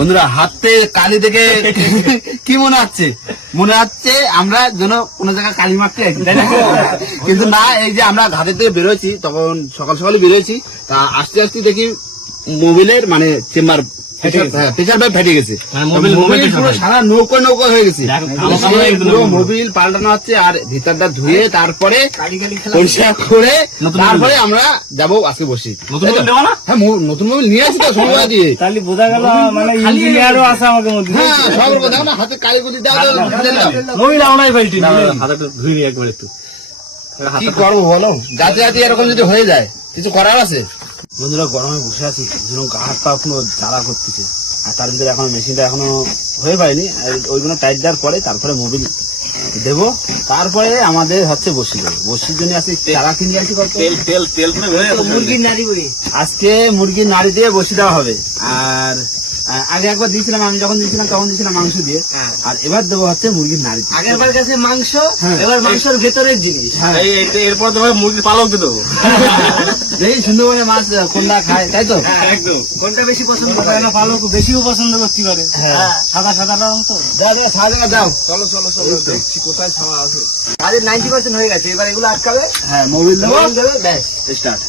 বন্ধুরা হাতে কালি থেকে কি মনে হচ্ছে? মনে হচ্ছে আমরা যেন কোনো জায়গায় কালি মারতে আছি, তাই না? কিন্তু না, এই যে আমরা ঘাটের থেকে বেরোচ্ছি, তখন সকাল সকালে বেরোচ্ছি, তা আস্তে আস্তে দেখি মোবিলের মানে চেম্বার প্রেসার পাইপ ফেটে গেছে, পুরো সারা নৌকা নৌকা হয়ে গেছে। পুরো মোবিল পাল্টানো হচ্ছে আর ভিতরটা ধুয়ে তারপরে পরিষ্কার করে তারপরে আমরা যাবো আজকে বসি। হ্যাঁ, নতুন মোবিল নিয়ে আসি তো সময় দিয়ে, তাহলে বোঝা গেল মানে ইঞ্জিনিয়ারও আছে আমাদের মধ্যে। হ্যাঁ সব কথা না, হাতে কালিগুলি দেওয়া মোবিল আমরাই পাল্টি হাতটা ধুই একবার একটু। কি করবো বলো, যাতে যাতে এরকম যদি হয়ে যায় কিছু করার আছে? বন্ধুরা গরমে বসে আছি, যেন গা হাত পা এখনো জ্বালা করতেছে, আর তার ভিতরে এখনো মেশিনটা এখনো হয়ে পায়নি। ওইগুলো টাইট দেওয়ার পরে তারপরে মোবিল দেবো, তারপরে আমাদের হচ্ছে বসি দেবো। বসির জন্য আজকে চারা কিনে আসি, মুরগির নাড়ি, আজকে মুরগির নাড়ি দিয়ে বসি দেওয়া হবে। আর আগে একবার দিয়েছিলাম, আমি যখন দিয়েছিলাম তখন দিয়েছিলাম মাংস দিয়ে, আর এবার দেবো হচ্ছে মুরগির নাড়ি। আগের বার গেছে মাংস, এবার মাংসের ভেতরের জিনিস। এরপর তোমার মুরগির পালক দেবো। দেখি সুন্দরবনে মাছ কোনটা খায়, তাই তো? একদম। কোনটা বেশি পছন্দ করে? না পালক বেশিও পছন্দ করতে পারে। সাদা সাদা রং তো। সাদা দাও, চলো চলো চলো, দেখছি কোথায় ছাওয়া আছে। কাজের 90% হয়ে গেছে, এবার এগুলো আটকাবে। হ্যাঁ, মোবিল দেবো, ব্যাস স্টার্ট।